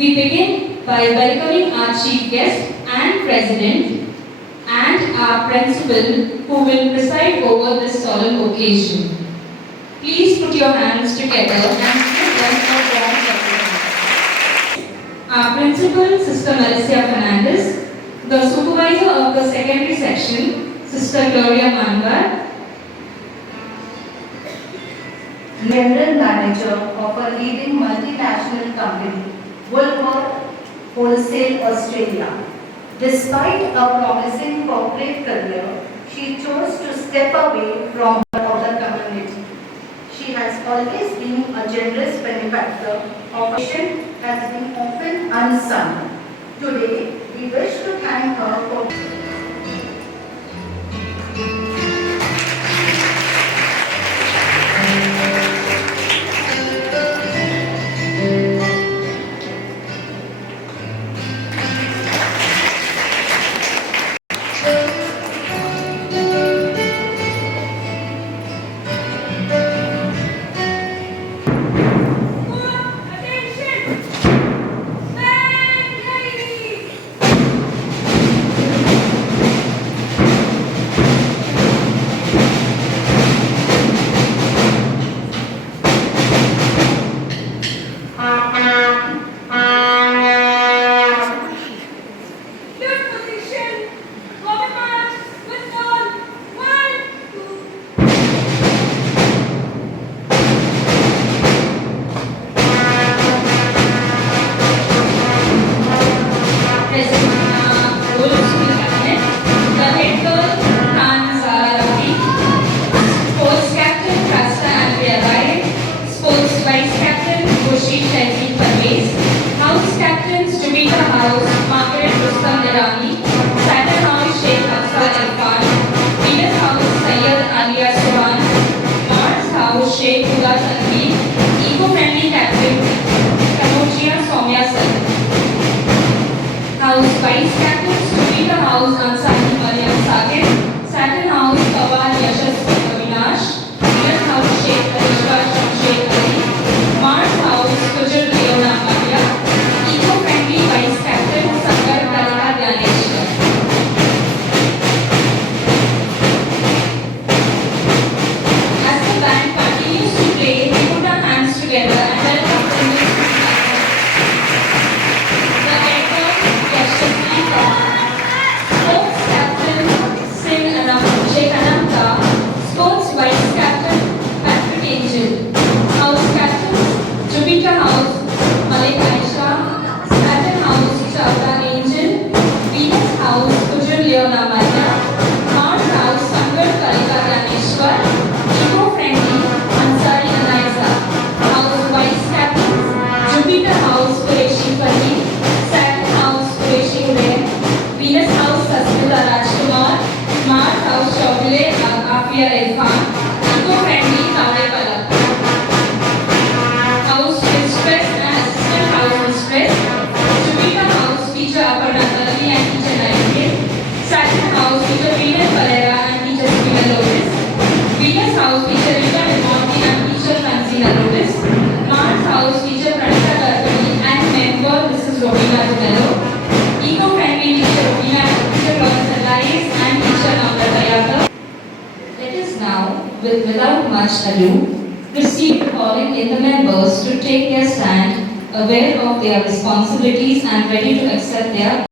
We begin by welcoming our chief guest and president and our principal who will preside over this solemn occasion. Please put your hands together and give them a warm welcome. Our principal, Sister Melissa Fernandez, the supervisor of the secondary section, Sister Gloria Manvar, General Manager of a leading multinational company, Woolworth Wholesale Australia. Despite a promising corporate career, she chose to step away from her other community. She has always been a generous benefactor of mission has been often unsung. Today, we wish to thank her for without much ado, proceed calling in the members to take their stand, aware of their responsibilities and ready to accept their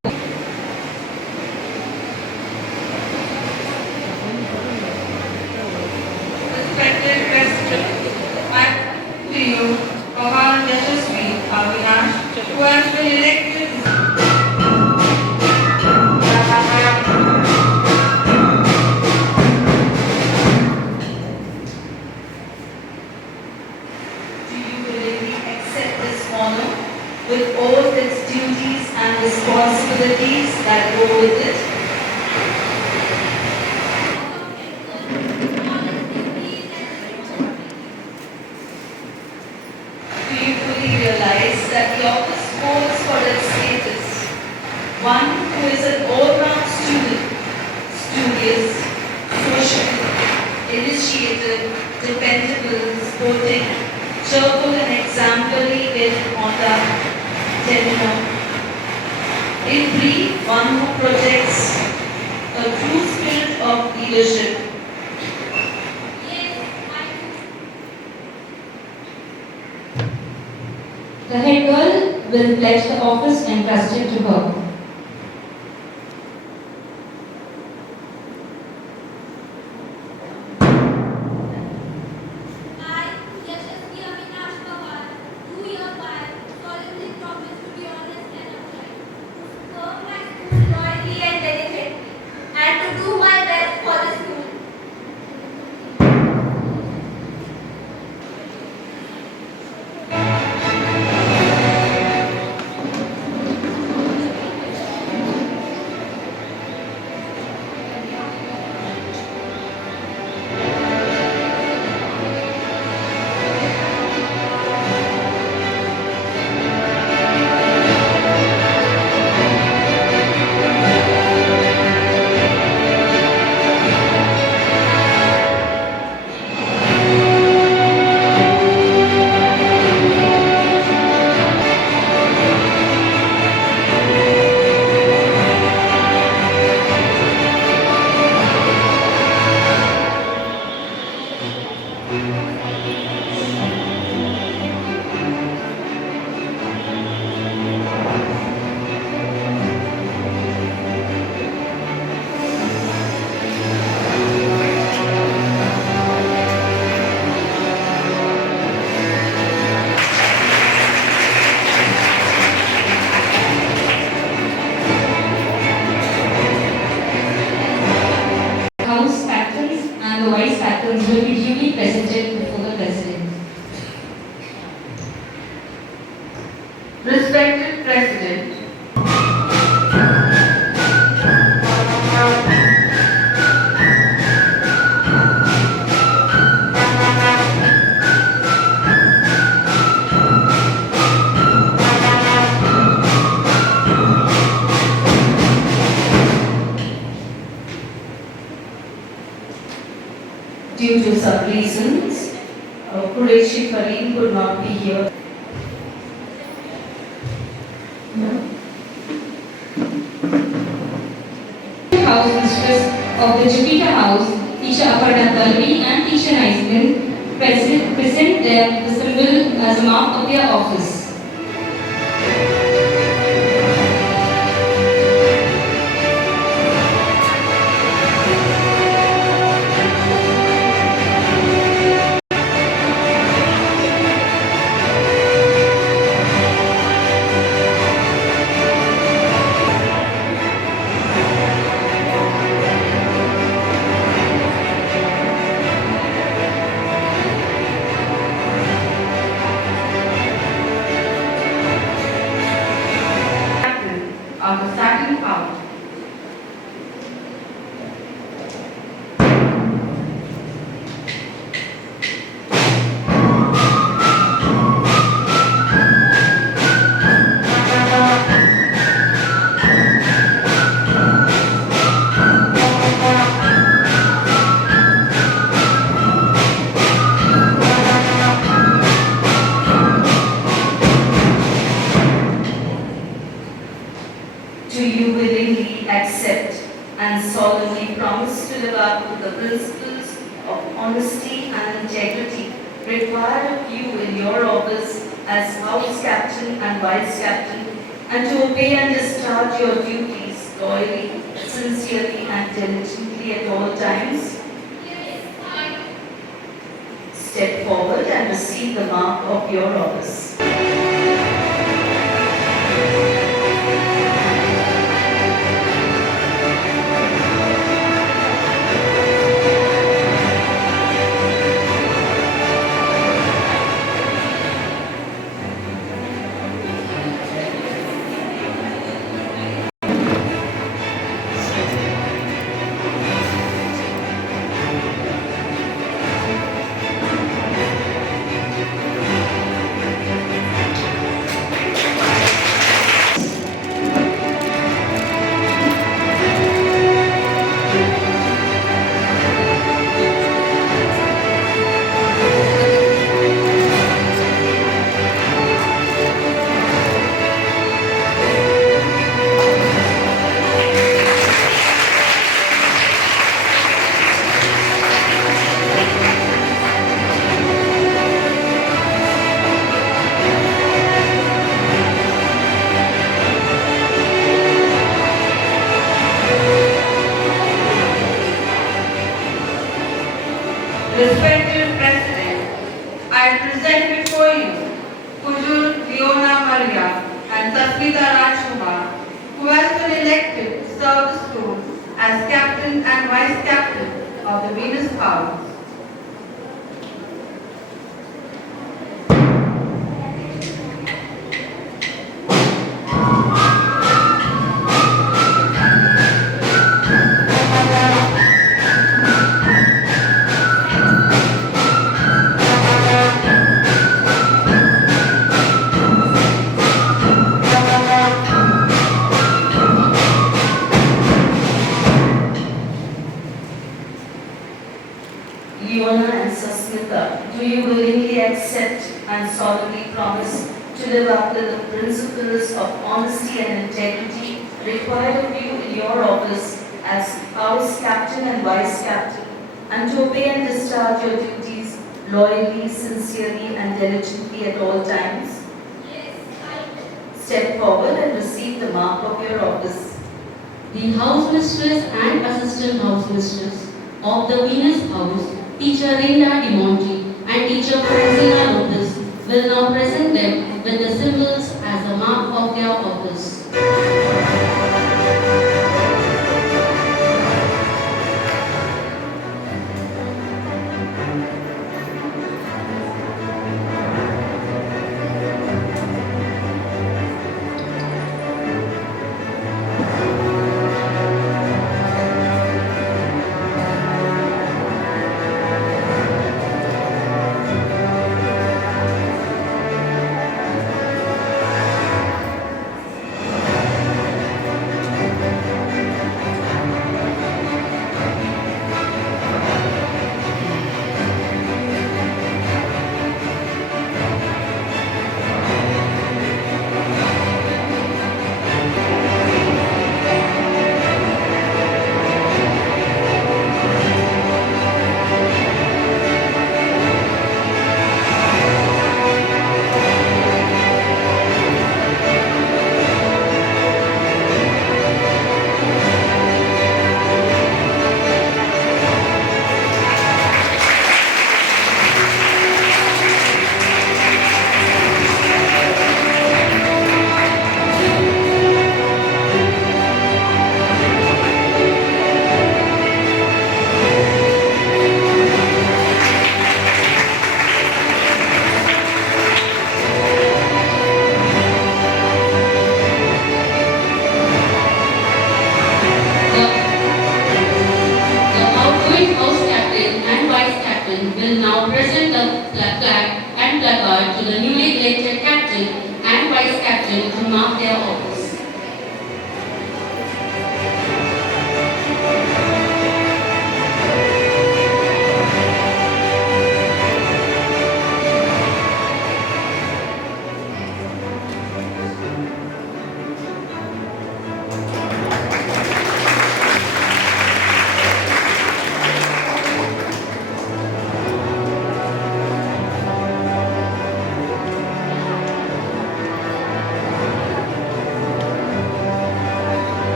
respected President, I put to you Pawan Yashasvi Avinash, who has been elected with all its duties and responsibilities that go with it. Do you fully realize that the office holds for its status one who is an all-round student, studious, social, initiative, dependable, sporting, cheerful and exemplary in conduct, tenure. In brief, one who projects a true spirit of leadership. The head girl will pledge the office entrusted to her. House captains and the vice captains will be duly presented before the President. Respected President, Due to some reasons, Qureshi Karim could not be here. House mistress of the Jupiter House, Teacher Aparna Balvi and Teacher Naisman present the symbol as a mark of their office. Of the second out. Do you willingly accept and solemnly promise to live up to the principles of honesty and integrity required of you in your office as house captain and vice captain, and to obey and discharge your duties loyally, sincerely, and diligently at all times? Step forward and receive the mark of your office. and Tasmita Rajkumar, who has been elected to serve the school as captain and vice captain of the Venus House. Leona and Sasmita, do you willingly accept and solemnly promise to live up to the principles of honesty and integrity required of you in your office as house captain and vice captain, and to obey and discharge your duties loyally, sincerely, and diligently at all times? Yes, I will. Step forward and receive the mark of your office. The house mistress and assistant house mistress of the Venus House, Teacher Reina De Monte and Teacher Francina Lopez, will now present them with the symbols as a mark of their office. The outgoing house captain and vice captain will now present the flag and placard to the newly elected captain and vice captain to mark their office.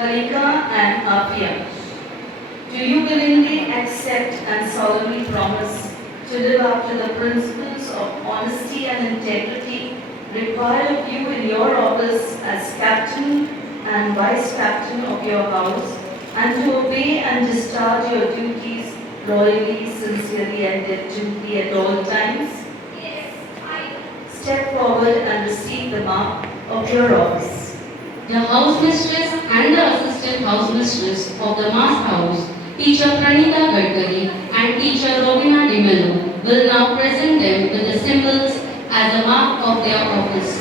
Kalika and Apia, do you willingly accept and solemnly promise to live up to the principles of honesty and integrity required of you in your office as captain and vice captain of your house, and to obey and discharge your duties loyally, sincerely, and diligently at all times? Yes, I will. Step forward and receive the mark of your office. The house mistress and the assistant house mistress of the Mass House, Teacher Pranita Gadkari and Teacher Robina De Mello, will now present them with the symbols as a mark of their office.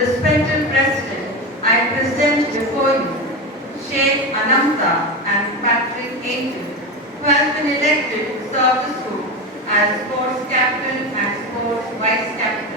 Respected President, I present before you Sheikh Anamta and Patrick Angel, who has been elected to serve the school as sports captain and sports vice captain.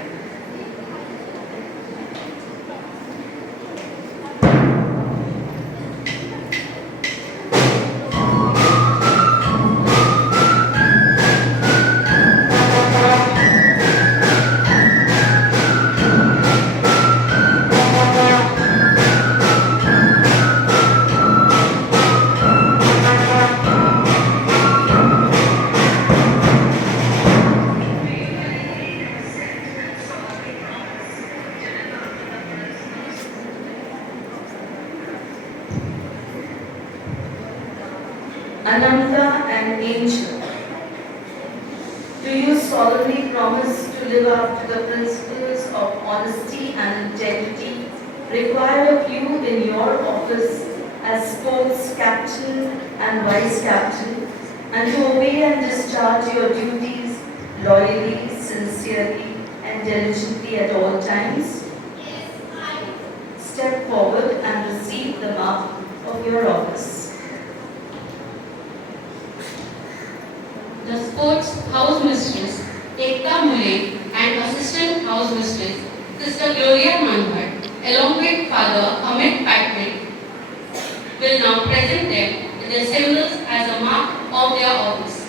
Anamta and Angel, do you solemnly promise to live up to the principles of honesty and integrity required of you in your office as sports captain and vice captain, and to obey and discharge your duties loyally, sincerely, and diligently at all times? Yes, I do. Step forward and receive the mark of your office. The sports house mistress, Ekta Muley, and assistant house mistress, Sister Gloria Manbhat, along with Father Amit Patrick, will now present them with their symbols as a mark of their office.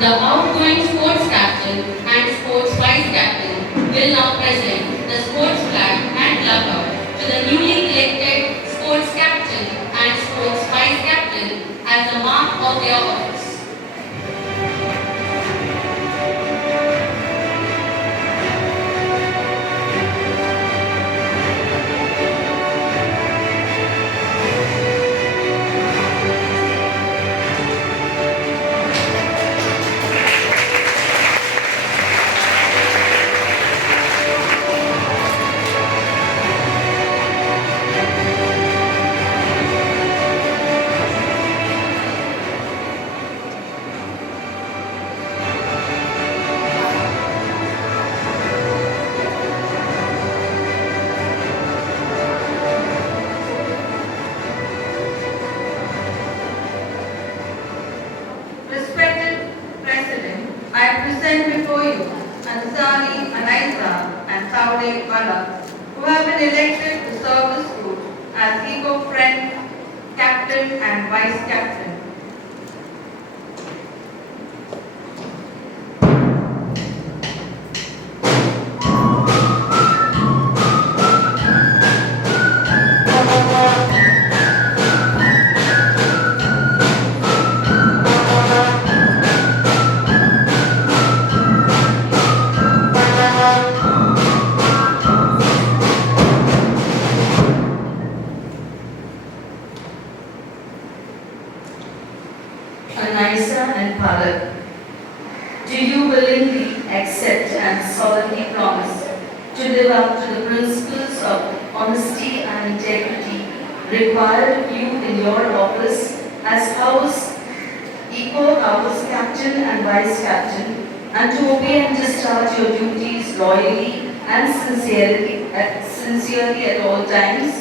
The outgoing sports captain and sports vice captain will now present the sports flag and logo to the newly elected sports captain and sports vice captain as a mark of their office. Respected President, I present before you Ansari Anaiza and Taure Bala, who have been elected to serve the school as eco-friend captain and vice captain. Bharat. Do you willingly accept and solemnly promise to live up to the principles of honesty and integrity required of you in your office as House House Captain and Vice Captain, and to obey and discharge your duties loyally and sincerely at all times?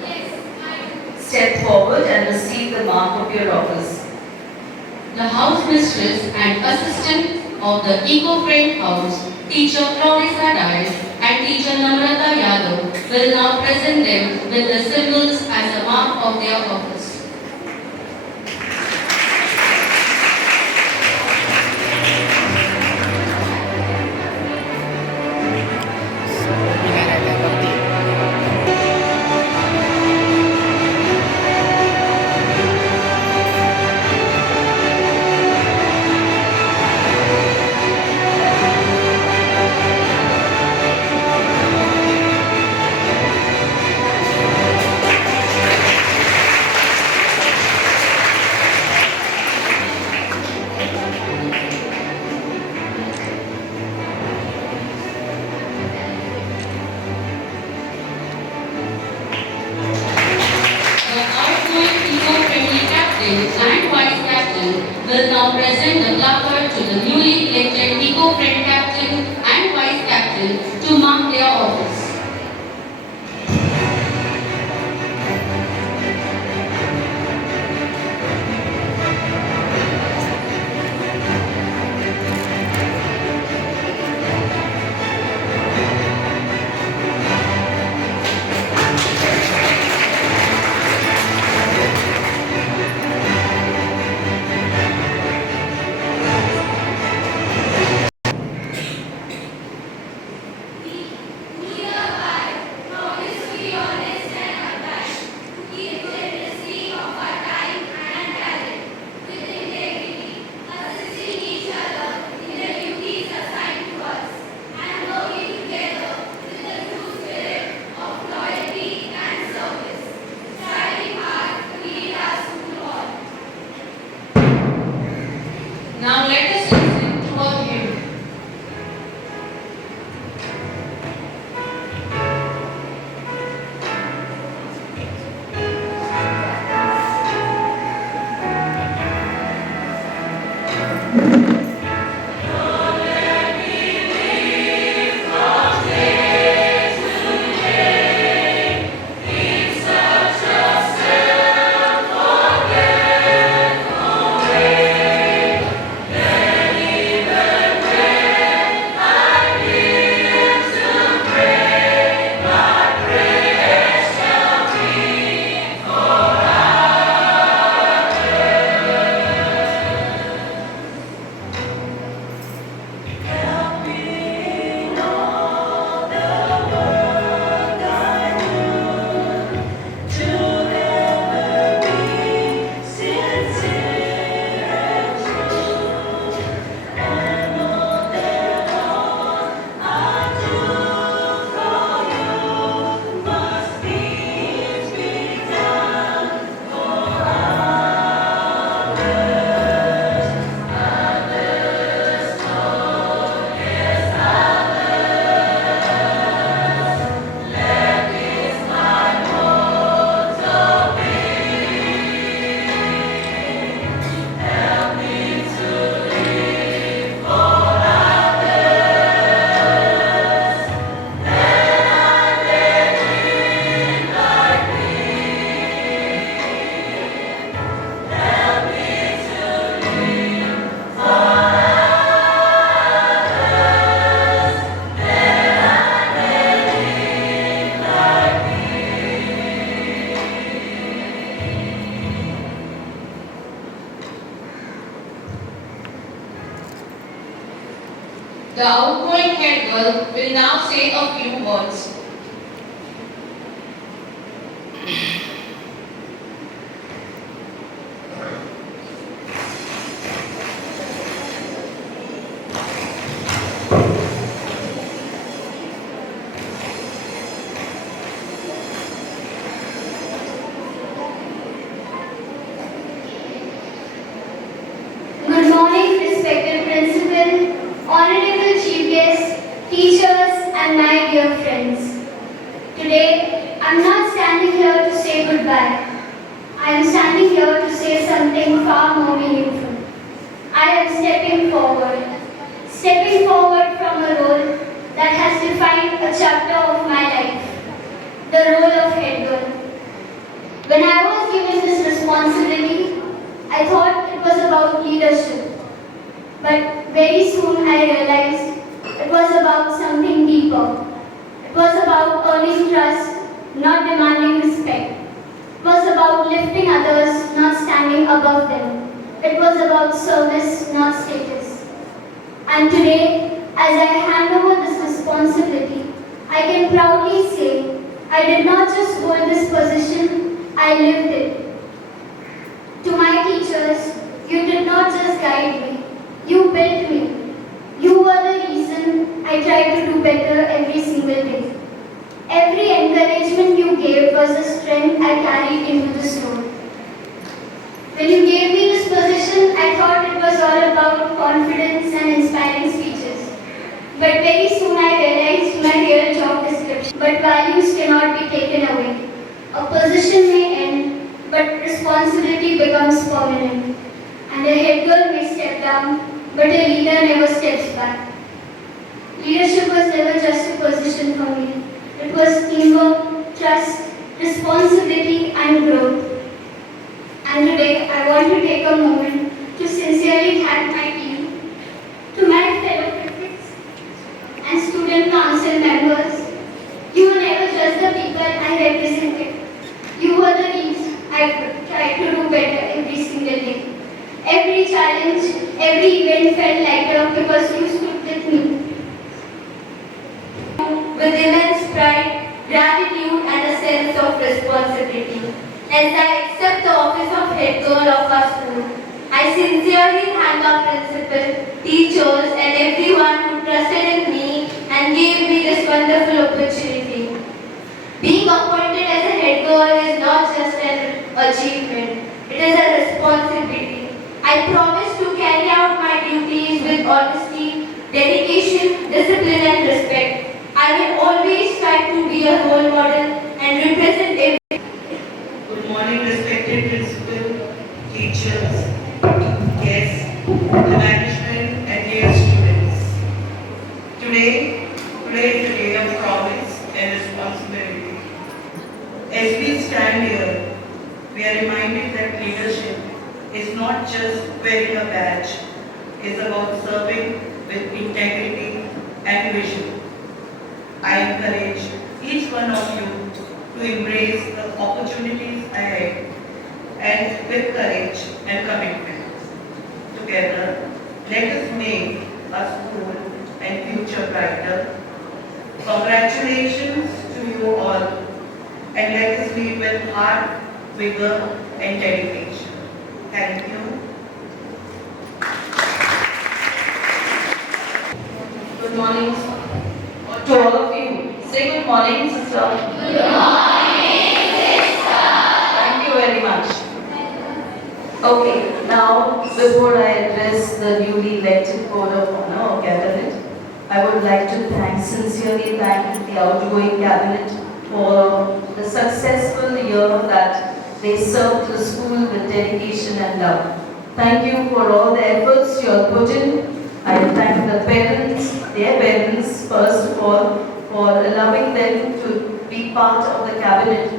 Yes, I do. Step forward and receive the mark of your office. The house mistress and assistant of the Eco-Friend House, teacher Clarissa Dice and teacher Namrata Yadav, will now present them with the symbols as a mark of their office. The outgoing eco-friendly captain and vice captain will now present the placard to the newly elected eco-friend captain and vice captain to mark their office. We hereby promise to be honest and upright, to give generously of our time and talent, with integrity, assisting each other in the duties assigned to us, and working together with the true spirit of loyalty and service, striving hard to lead us to all. Now let us listen to a hymn. The outgoing head girl will now say a few words. Good morning, say goodbye. I am standing here to say something far more meaningful. I am stepping forward from a role that has defined a chapter of my life, the role of head girl. When I was given this responsibility, I thought it was about leadership. But very soon I realized it was about something deeper. It was about earning trust, not demanding respect. It was about lifting others, not standing above them. It was about service, not status. And today, as I hand over this responsibility, I can proudly say I did not just hold this position, I lived it. To my teachers, you did not just guide me, you built me. You were the reason I tried to do better every single day. Every encouragement you gave was a strength I carried into this role. When you gave me this position, I thought it was all about confidence and inspiring speeches. But very soon I realized my real job description. But values cannot be taken away. A position may end, but responsibility becomes permanent. And a head girl may step down, but a leader never steps back. Leadership was never just a position for me. It was teamwork, trust, responsibility, and growth. And today, I want to take a moment to sincerely thank my team, to my fellow critics and student council members. You were never just the people I represented. You were the reason I tried to do better every single day. Every challenge, every event felt lighter because you stood with me. With immense pride, gratitude and a sense of responsibility. As I accept the office of head girl of our school, I sincerely thank our principal, teachers and everyone who trusted in me and gave me this wonderful opportunity. Being appointed as a head girl is not just an achievement, it is a responsibility. I promise to carry out my duties with honesty, dedication, discipline and respect. I will always try to be a role model and represent every. Good morning, respected principal, teachers, guests, the management, and dear students. Today is the day of promise and responsibility. As we stand here, we are reminded that leadership is not just wearing a badge, it's about serving with integrity and vision. I encourage each one of you to embrace the opportunities ahead and with courage and commitment. Together, let us make our school and future brighter. Congratulations to you all, and let us lead with heart, vigor and dedication. Thank you. Good morning to all of you. Say good morning, sister. Good morning, sister. Thank you very much. Okay, now before I address the newly elected Board of Honor or Cabinet, I would like to sincerely thank the outgoing Cabinet for the successful year that they served the school with dedication and love. Thank you for all the efforts you have put in. I thank the parents, their parents first of all, for allowing them to be part of the Cabinet.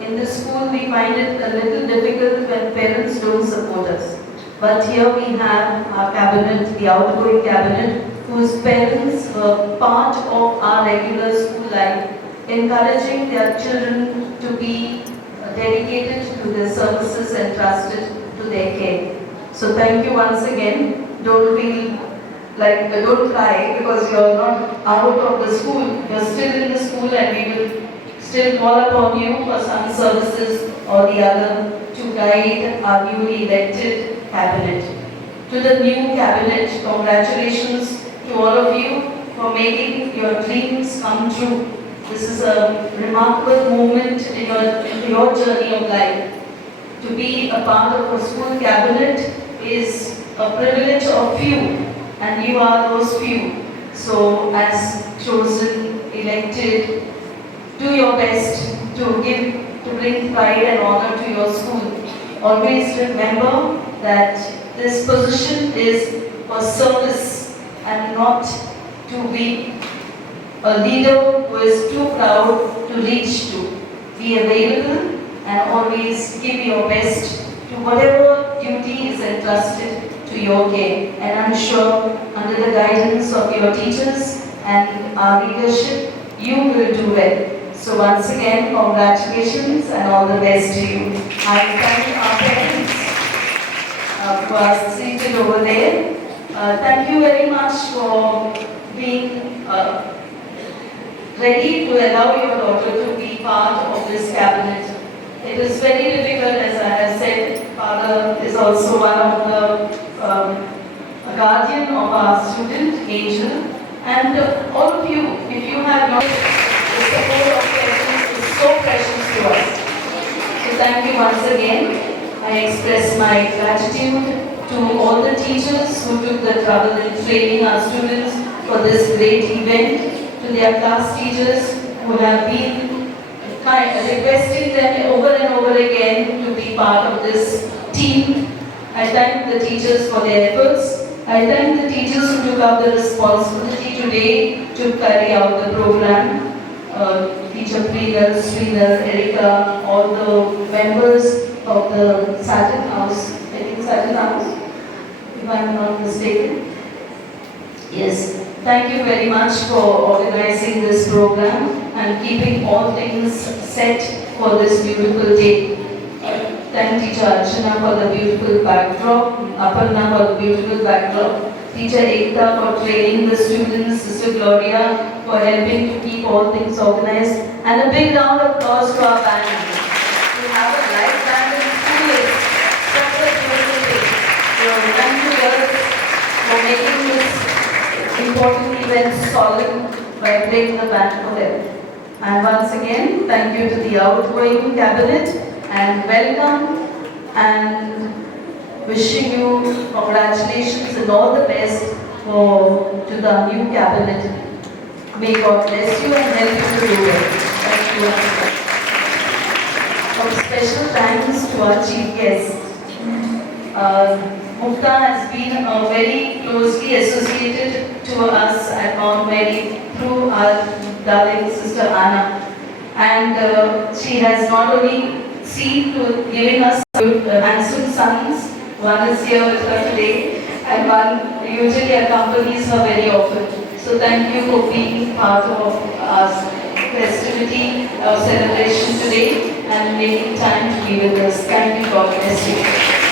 In the school we find it a little difficult when parents don't support us. But here we have our Cabinet, the outgoing Cabinet, whose parents were part of our regular school life, encouraging their children to be dedicated to their services and trusted to their care. So thank you once again. Don't feel like, don't cry because you're not out of the school. You're still in the school and we will still call upon you for some services or the other to guide our newly elected Cabinet. To the new Cabinet, congratulations to all of you for making your dreams come true. This is a remarkable moment in your journey of life. To be a part of a school Cabinet is a privilege of few, and you are those few. So as chosen, elected, do your best to give to bring pride and honor to your school. Always remember that this position is for service and not to be a leader who is too proud to reach to. Be available and always give your best to whatever duty is entrusted to your care. And I'm sure under the guidance of your teachers and our leadership, you will do well. So once again, congratulations and all the best to you. I thank our parents who are seated over there. Thank you very much for being ready to allow your daughter to be part of this cabinet. It is very difficult, as I have said. Father is also one of the a guardian of our student, Angel. And all of you, if you have not, the support of parents is so precious to us. So thank you once again. I express my gratitude to all the teachers who took the trouble in training our students for this great event, to their class teachers who have been requesting them over and over again to be part of this team. I thank the teachers for their efforts. I thank the teachers who took up the responsibility today to carry out the program. Teacher Preenal, Sreenal, Erika, all the members of the Saturn House, I think Saturn House, if I'm not mistaken. Yes, thank you very much for organizing this program and keeping all things set for this beautiful day. Thank Teacher Archana for the beautiful backdrop, Aparna for the beautiful backdrop, Teacher Ekta for training the students, Sister Gloria for helping to keep all things organized, and a big round of applause to our band. We have a live band in school. It's such a beautiful thing. So thank you girls for making this important event solid by playing the band for them. And once again, thank you to the outgoing cabinet and welcome and wishing you congratulations and all the best to the new cabinet. May God bless you and help you to do it. Thank you. Some special thanks to our chief guest. Mukta has been very closely associated to us at Mount Mary through our darling sister Anna. And she has not only seen to giving us handsome sons, one is here with her today, and one usually accompanies her very often. So thank you for being part of our festivity, our celebration today, and making time to be with us. Thank you, God bless you.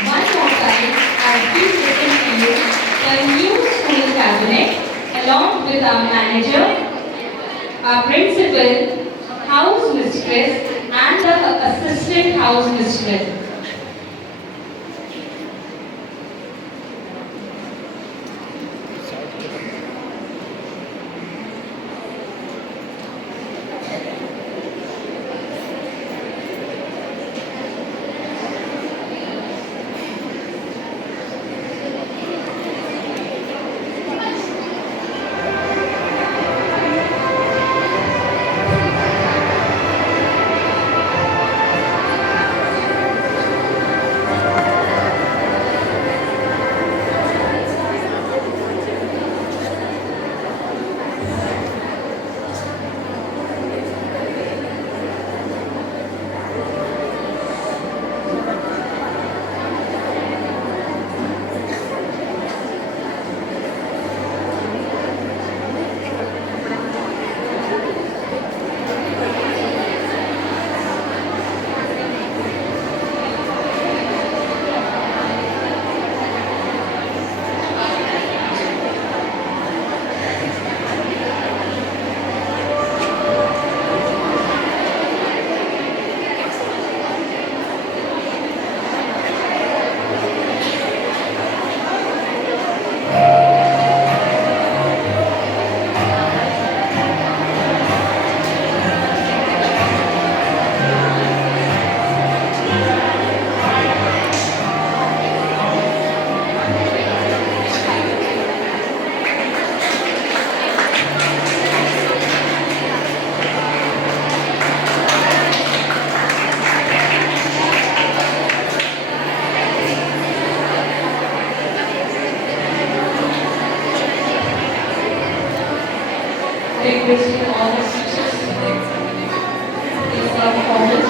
one more time as we present to you the new school cabinet along with our manager, our principal, house mistress and the assistant house mistress. Requesting all the teachers, please come forward.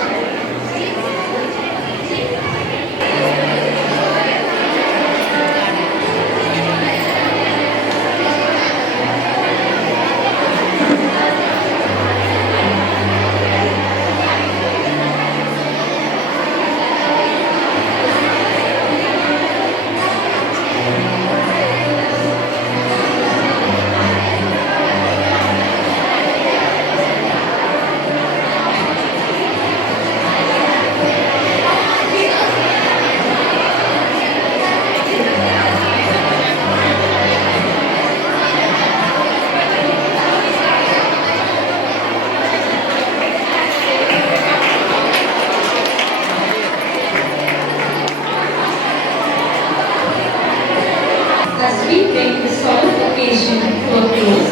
As we bring this solemn occasion to a close,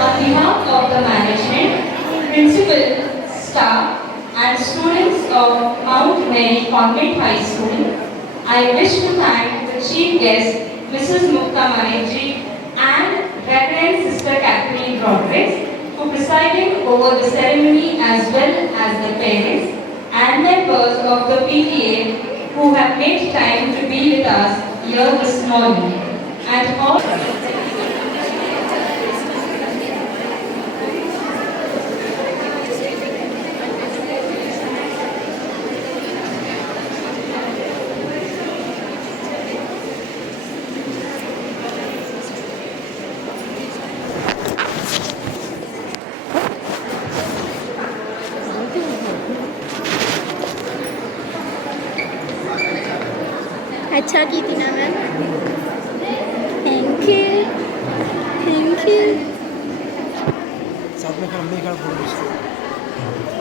on behalf of the management, principal, staff, and students of Mount Mary Convent High School, I wish to thank the chief guest, Mrs. Mukta Maneji, and Reverend Sister Catherine Rodriguez, for presiding over the ceremony as well as the parents and members of the PTA who have made time to be with us here this morning. And all अच्छा की थी ना ma'am thank you thank you साथ में खड़ा photo